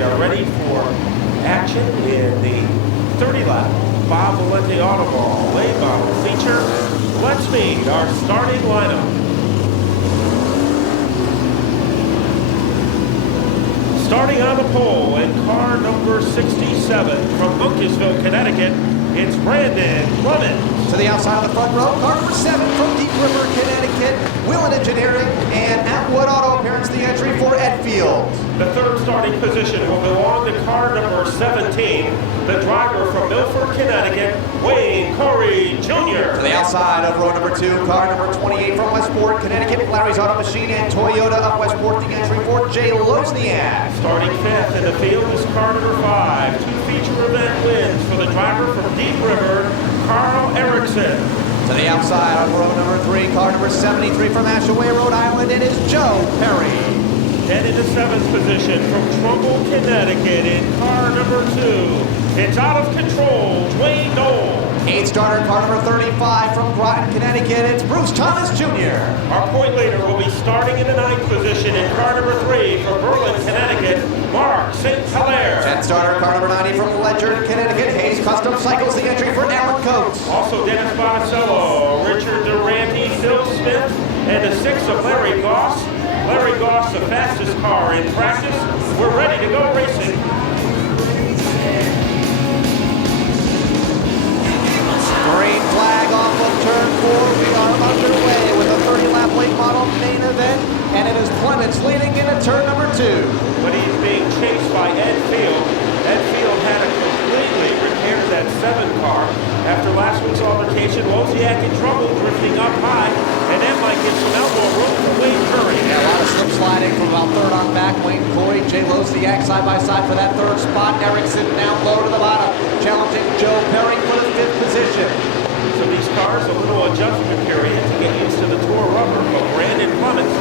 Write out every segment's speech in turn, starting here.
We are ready for action in the 30-lap Bob Valente Autoball late model feature. Let's meet our starting lineup. Starting on the pole in car number 67 from Uncasville, Connecticut, it's Brandon Clements. To the outside of the front row, car number 7 from Deep River, Connecticut, Willen Engineering, and Atwood Auto appearance the entry for Edfield. The third starting position will belong to car number 17, the driver from Milford, Connecticut, Wayne Corey Jr. To the outside of row number 2, car number 28 from Westport, Connecticut, Larry's Auto Machine and Toyota of Westport, the entry for Jay Lozniak. Starting fifth in the field is car number 5, 2 feature event wins for the driver from Deep River, Carl Erickson. To the outside on row number 3, car number 73 from Ashaway, Rhode Island, it is Joe Perry. And in the 7th position from Trumbull, Connecticut, in car number 2, it's out of control, Dwayne Knoll. 8th starter, car number 35 from Groton, Connecticut, it's Bruce Thomas Jr. Our point leader will be starting in the 9th position in car number 3 from Berlin, Connecticut, Mark St. Hilaire. 10th starter, car number 90 from Ledyard, Connecticut, Hayes Custom Cycles, the entry for Alan Coates. Also Dennis Bonicello, Richard Durante, Phil Smith, and the 6th of Larry Goss. Larry Goss, the fastest car in practice. We're ready to go racing. Green flag off of turn 4. We are underway with a 30-lap late model main event, and it is Clements leading into turn number 2. But he's being chased by Ed Field. Ed Field had to completely repair that 7 car. After last week's altercation, Wozniak in trouble, drifting up high, and that might get some elbow room for Wayne Curry. Yeah, a lot of slip sliding from about 3rd on back. Wayne Corey, Jay Lozniak side by side for that 3rd spot. Erickson down low to the bottom, challenging Joe Perry for the 5th position. So these cars, a little adjustment period to get used to the tour rubber, but Brandon Clements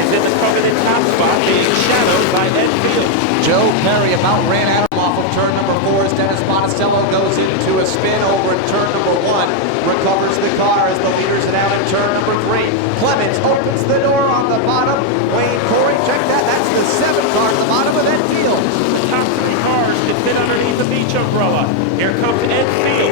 is in the coveted top spot, being shadowed by Ed Field. Joe Perry about ran at him off of turn number 4 as Dennis Bonicello goes into a spin over in turn number 1. Recovers the car as the leaders head out in turn number 3. Clements opens the door on the bottom. Wayne Corey, check that. That's the 7 car at the bottom of Ed Field. The top 3 cars can fit underneath the beach umbrella. Here comes Ed Field.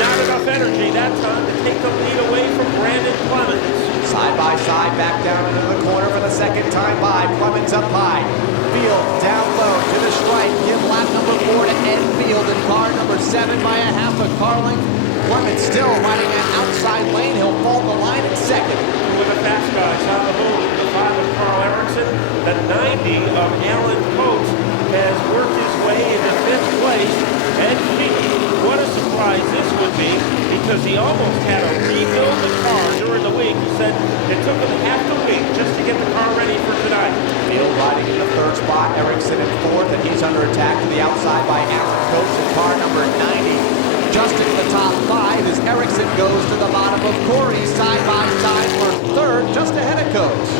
Not enough energy that time to take the lead away from Brandon Clements. Side by side, back down into the corner for the 2nd time by. Clements up high. Field down low to the strike. Give lap number 4 to Ed Field in car number 7 by a half a car length. Clements still riding that outside lane. He'll fall the line in 2nd. With the fast guys on the move, the 5 of Carl Erickson, the 90 of Alan Coates has worked his way into 5th place. Ed Field, what a surprise this would be, because he almost had to rebuild the car during the week. He said it took him half the week just to get the car ready for tonight. Field riding in the 3rd spot, Erickson in 4th, and he's under attack to the outside by Alan Coates in car number 90. Just in the top 5 as Erickson goes to the bottom of Corey, side by side for 3rd, just ahead of Coates.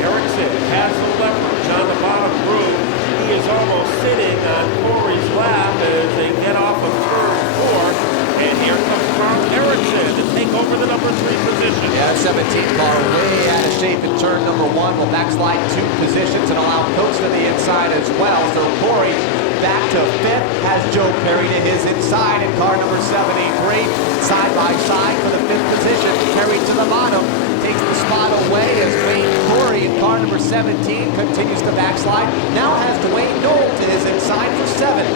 Erickson has the leverage on the bottom groove. He is almost sitting on Corey's lap as they get off of turn 4. And here comes Carl Erickson to take over the number 3 position. Yeah, 17 car way out of shape in turn number 1. Will backslide 2 positions and allow Coates to the inside as well. So Corey back to 5th, has Joe Perry to his inside in car number 73. Side by side for the 5th position. Perry to the bottom, takes the spot away as Wayne Corey in car number 17 continues to backslide. Now has Dwayne Knoll to his inside for 7th.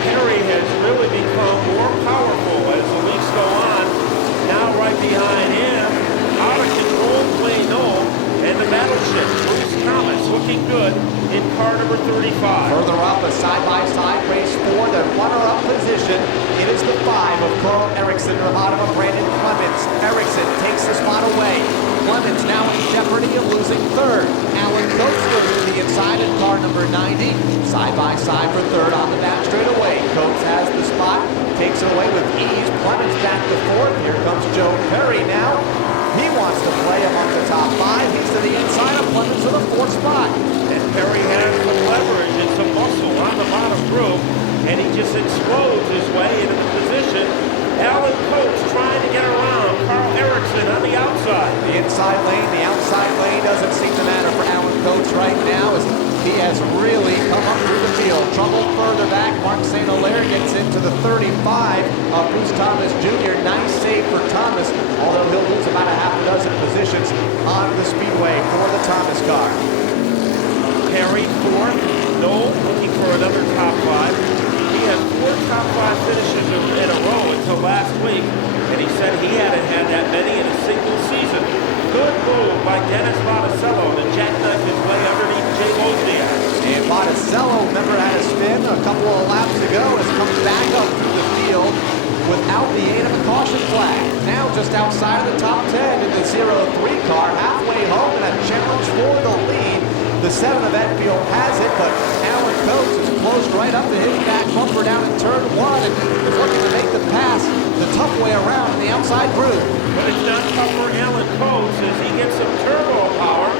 Perry has really become more powerful as the weeks go on. Now right behind him, out of control, Dwayne Knoll, and the battleship, Bruce Thomas, looking good in car number 35. Further up, a side-by-side race for the runner-up position. It is the 5 of Carl Erickson to the bottom of Brandon Clements. Erickson takes the spot away. Clements now in jeopardy of losing 3rd. Alan Coates goes to the inside in car number 90. Side-by-side for 3rd on the back straightaway. Coates has the spot, takes it away with ease. Clements back to 4th. Here comes Joe Perry now. He wants to play among the top 5. He's to the inside of Clements for the 4th spot. And Perry has some leverage and some muscle on the bottom groove, and he just explodes his way into the position. Alan Coates trying to get around Carl Erickson on the outside. The inside lane, the outside lane doesn't seem to matter for Alan Coates right now as He has really come up through the field. Trouble further back. Mark St. Hilaire gets into the 35 of Bruce Thomas Jr. Nice save for Thomas, although he'll lose about a half a dozen positions on the speedway for the Thomas car. Perry, fourth. Noel looking for another top five. He had 4 top 5 finishes in a row until last week, and he said he hadn't had that many in a single season. Good move by Dennis Monticello to jackknife his way underneath Jay Wozniak. And Monticello, remember, had a spin a couple of laps ago, has come back up through the field without the aid of a caution flag. Now just outside of the top 10 in the 0-3 car, halfway home and a challenge for the lead. The 7 of Enfield has it, but Alan Coates is closed right up to his back bumper down in turn 1 and is looking to make the pass the tough way around in the outside groove. But it's not tough for Alan Coates as he gets some turbo power.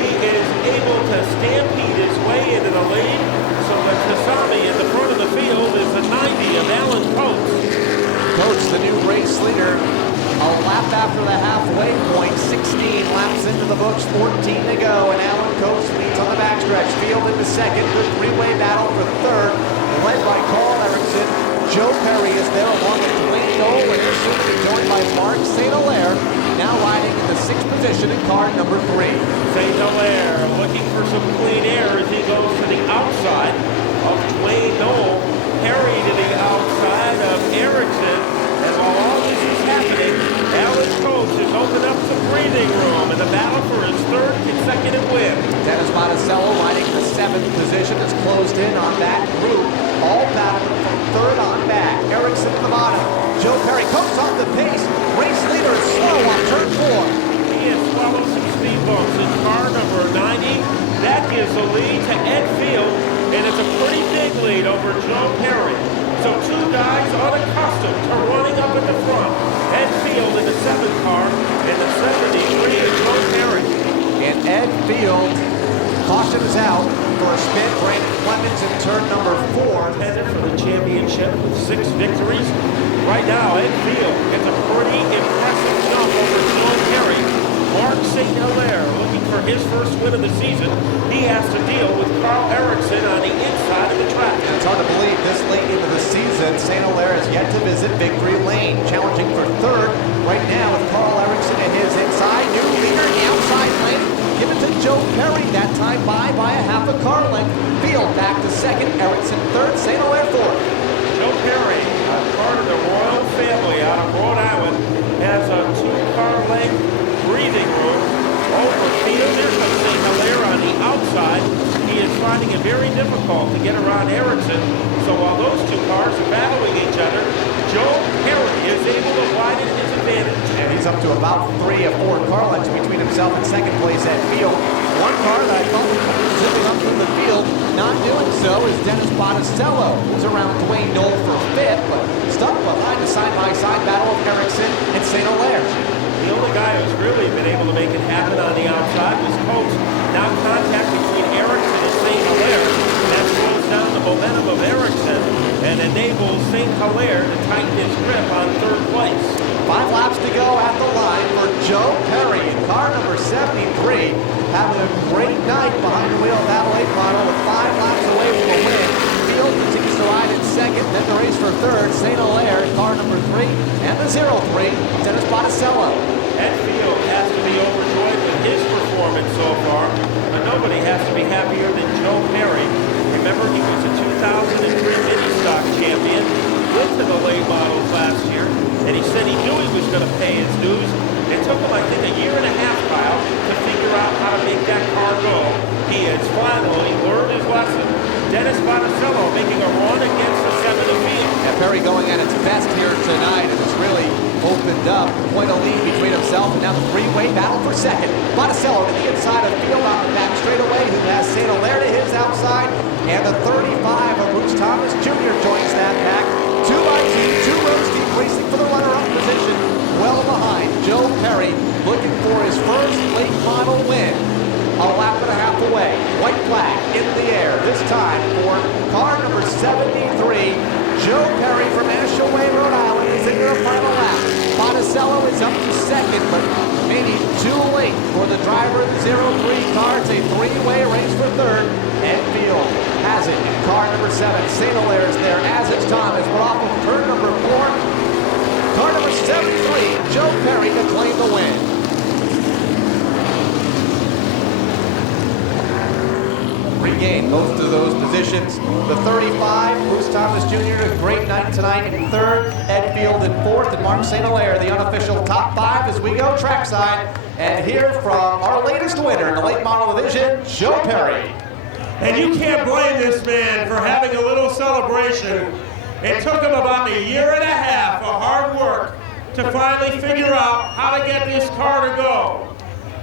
He is able to stampede his way into the lead, so that Kasami in the front of the field is the 90 of Alan Coates. Coates, the new race leader, a lap after the halfway point, 16 laps into the books, 14 to go, and Alan Coates leads on the backstretch. Field into second, the three-way battle for third, led by Carl Erickson. Joe Perry is there along with Dwayne Noel, and they're soon to be joined by Mark St. Hilaire, now riding in the 6th position in car number 3. St. Hilaire looking for some clean air as he goes to the outside of Dwayne Noel. Perry to the outside of Erickson. And while all this is happening, Alan Coates has opened up some breathing room in the battle for his 3rd consecutive win. Dennis Monticello riding the 7th position is closed in on that group. All battling from 3rd on back. Erickson at the bottom. Joe Perry comes off the pace. Race leader is slow on turn 4. He has swallowed some speed bumps in car number 90. That gives the lead to Ed Field, and it's a pretty big lead over Joe Perry. So 2 guys unaccustomed to running up at the front. Ed Field in the 7th car, and the 73 is Joe Perry. And Ed Field, caution is out for a spin. Brandon Clemens in turn number 4. Headed for the championship with 6 victories. Right now, Ed Field gets a pretty impressive jump over Joe Perry. Mark St. Hilaire looking for his first win of the season. He has to deal with Carl Erickson on the inside of the track. And it's hard to believe this late into the season, St. Hilaire has yet to visit victory lane. Challenging for 3rd right now with Carl Erickson at his inside. New leader in the outside lane. Give it to Joe Perry, that time by a half a car length. Field back to 2nd, Erickson 3rd, St. Hilaire 4th. Joe Perry, part of the royal family out of Rhode Island, has a 2-car length breathing room over Field. There comes St. Hilaire on the outside. He is finding it very difficult to get around Erickson. So while those 2 cars are battling each other, Joe Perry is able to widen his advantage. And he's up to about 3 or 4 car lengths between himself and 2nd place at Field. One car that I thought was zipping up from the field, not doing so, is Dennis Monticello, who's around Dwayne Noel for 5th, but stuck behind the side-by-side battle of Erickson and St. Hilaire. The only guy who's really been able to make it happen on the outside was Coates. Now contact between Erickson and St. Hilaire. That slows down the momentum of Erickson and enables St. Hilaire to tighten his grip on 3rd place. 5 laps to go at the line for Joe Perry in car number 73. Having a great night behind the wheel of that late model with 5 laps away from a win. Field continues to ride in 2nd, then the race for 3rd. St. Hilaire in car number 3 and the 0-3, Dennis Monticello. Ed Field has to be overjoyed with his performance so far, but nobody has to be happier than Joe Perry. Remember, he was a 2003 mini stock champion, went to the late models last year, and he said he knew he was going to pay his dues. It took him, I think, a year and a half, Kyle, to figure out how to make that car go. He has finally learned his lesson. Dennis Monticello making a run against the 7 of Field. And Perry going at its best here tonight, and it's really opened up quite a lead between himself and now the 3-way battle for 2nd. Monticello to the inside of Field on the back straightaway, who has St. Hilaire to his outside, and the 35 of Bruce Thomas Jr. joins that pack. 2 by 2, 2 rows deep, racing for the runner-up position. Well behind Joe Perry, looking for his first late model win. A lap and a half away. White flag in the air. This time for car number 73. Joe Perry from Ashaway, Rhode Island is into the final lap. Monticello is up to 2nd, but maybe too late for the driver of the 0-3 car. It's a 3-way race for 3rd. St. Hilaire's there, as is Thomas. We're off of turn number 4. Car number 73, Joe Perry, to claim the win. Regained most of those positions. The 35, Bruce Thomas Jr., a great night tonight in 3rd. Ed Field in 4th, and Mark St. Hilaire, the unofficial top 5 as we go trackside. And hear from our latest winner in the late model division, Joe Perry. And you can't blame this man for having a little celebration. It took him about a year and a half of hard work to finally figure out how to get this car to go.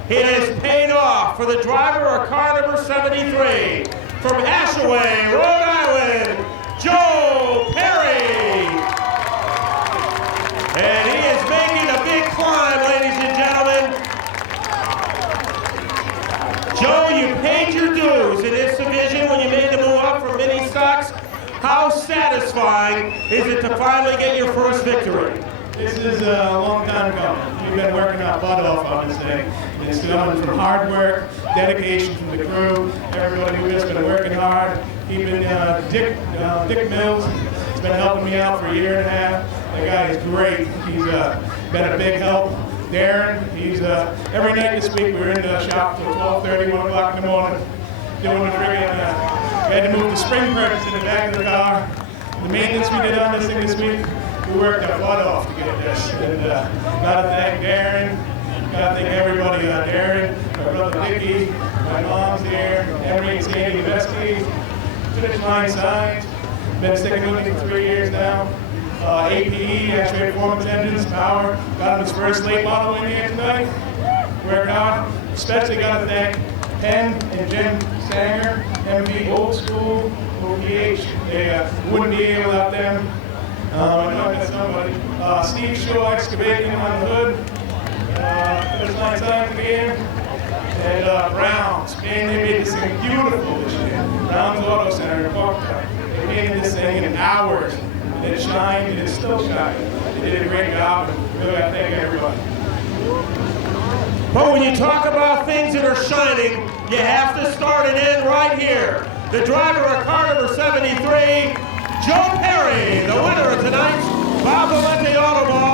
It has paid off for the driver of car number 73 from Ashaway, Rhode Island, Joe Perry. And he is making a big climb, ladies and gentlemen. Joe, you paid your dues in this division when you made the move up from mini stocks. How satisfying is it to finally get your first victory? This is a long time coming. We've been working our butt off on this thing. It's coming from hard work, dedication from the crew, everybody who's just been working hard. Even Dick Mills has been helping me out for a year and a half. That guy is great. He's been a big help. Darren, he's every night this week we were in the shop till 12:30, 1 o'clock in the morning, doing the friggin', we had to move the spring purchase in the back of the car. The maintenance we did on this thing this week, we worked our butt off to get this. And gotta thank Darren, gotta thank everybody, Darren, my brother Dickie, my mom's here, Emery and Sandy Vesky, Finish Line Signs, been sticking with me for 3 years now. APE, X-Ray Performance Engines, Power, got him his first late model in here tonight. Worked hard, especially gotta thank Penn and Jim Sanger, MV Old School, OPH. They wouldn't be here without them. I know that's somebody. Steve Shaw excavating on the hood. Finish Line Signs again. And Brown's. Man, they made this thing beautiful this year. Brown's Auto Center in Parktown. They made this thing in hours. And it shined, and it's still shining. They did a great job, and really I thank everybody. But when you talk about things that are shining, you have to start and end right here. The driver of car number 73, Joe Perry, the winner of tonight's Bob Valente Auto Ball.